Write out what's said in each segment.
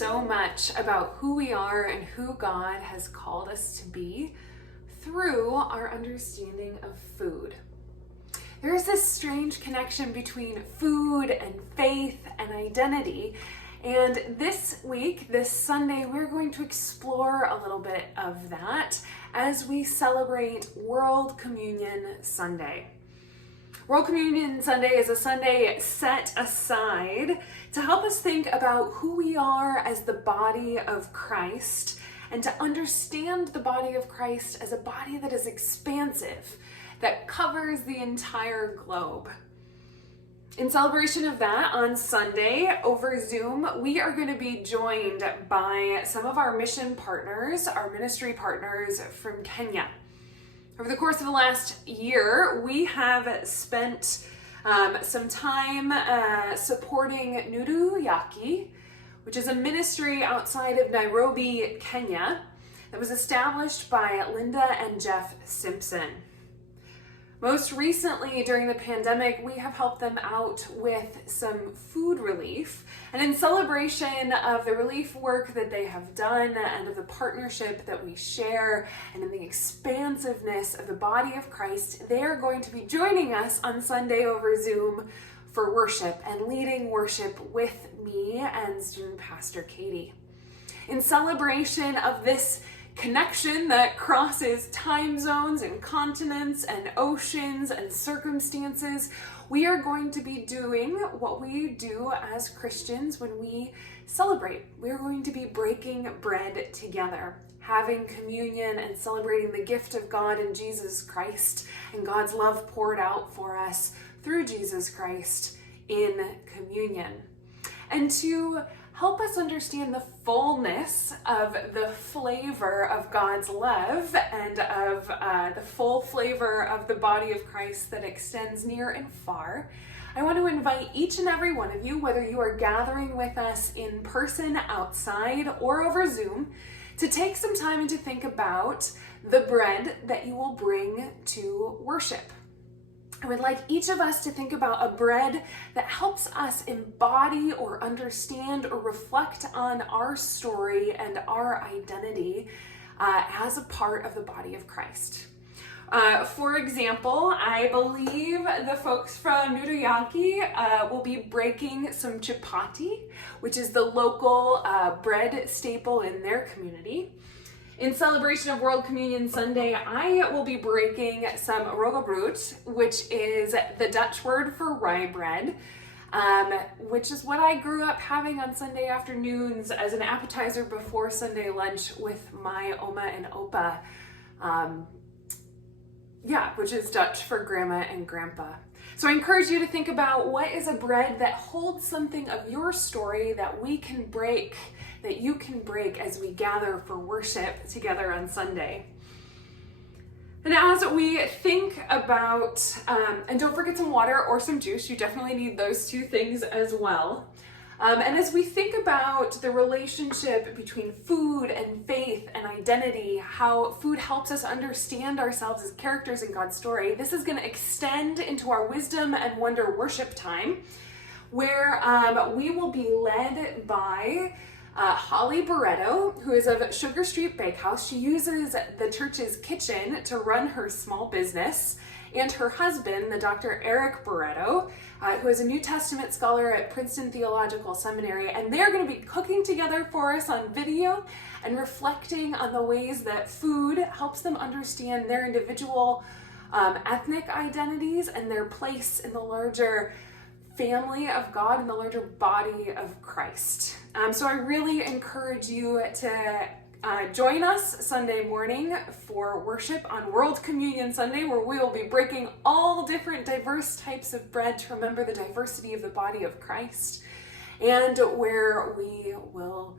so much about who we are and who God has called us to be through our understanding of food. There is this strange connection between food and faith and identity. And this week, this Sunday, we're going to explore a little bit of that as we celebrate World Communion Sunday. World Communion Sunday is a Sunday set aside to help us think about who we are as the body of Christ and to understand the body of Christ as a body that is expansive, that covers the entire globe. In celebration of that, on Sunday over Zoom, we are going to be joined by some of our mission partners, our ministry partners from Kenya. Over the course of the last year, we have spent some time supporting Nuru Yaki, which is a ministry outside of Nairobi, Kenya, that was established by Linda and Jeff Simpson. Most recently, during the pandemic, we have helped them out with some food relief. And in celebration of the relief work that they have done and of the partnership that we share and in the expansiveness of the body of Christ, they are going to be joining us on Sunday over Zoom for worship and leading worship with me and student pastor Katie. In celebration of this connection that crosses time zones and continents and oceans and circumstances, we are going to be doing what we do as Christians when we celebrate. We're going to be breaking bread together, having communion and celebrating the gift of God in Jesus Christ and God's love poured out for us through Jesus Christ in communion. And to help us understand the fullness of the flavor of God's love and of the full flavor of the body of Christ that extends near and far, I want to invite each and every one of you, whether you are gathering with us in person, outside, or over Zoom, to take some time and to think about the bread that you will bring to worship. I would like each of us to think about a bread that helps us embody or understand or reflect on our story and our identity as a part of the body of Christ. For example, I believe the folks from Nuru Yaki will be breaking some chapati, which is the local bread staple in their community. In celebration of World Communion Sunday, I will be breaking some roggebrood, which is the Dutch word for rye bread, which is what I grew up having on Sunday afternoons as an appetizer before Sunday lunch with my Oma and Opa, which is Dutch for grandma and grandpa. So I encourage you to think about what is a bread that holds something of your story that you can break as we gather for worship together on Sunday. And as we think about, and don't forget some water or some juice, you definitely need those two things as well. And as we think about the relationship between food and faith and identity, how food helps us understand ourselves as characters in God's story, this is going to extend into our wisdom and wonder worship time, where we will be led by Holly Barretto, who is of Sugar Street Bakehouse. She uses the church's kitchen to run her small business, and her husband, the Dr. Eric Barretto, who is a New Testament scholar at Princeton Theological Seminary, and they're going to be cooking together for us on video and reflecting on the ways that food helps them understand their individual ethnic identities and their place in the larger family of God and the larger body of Christ. So I really encourage you to join us Sunday morning for worship on World Communion Sunday, where we will be breaking all different diverse types of bread to remember the diversity of the body of Christ, and where we will,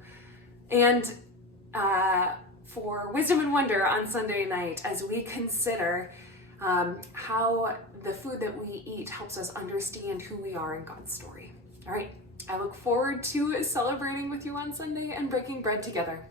for Wisdom and Wonder on Sunday night as we consider how the food that we eat helps us understand who we are in God's story. All right, I look forward to celebrating with you on Sunday and breaking bread together.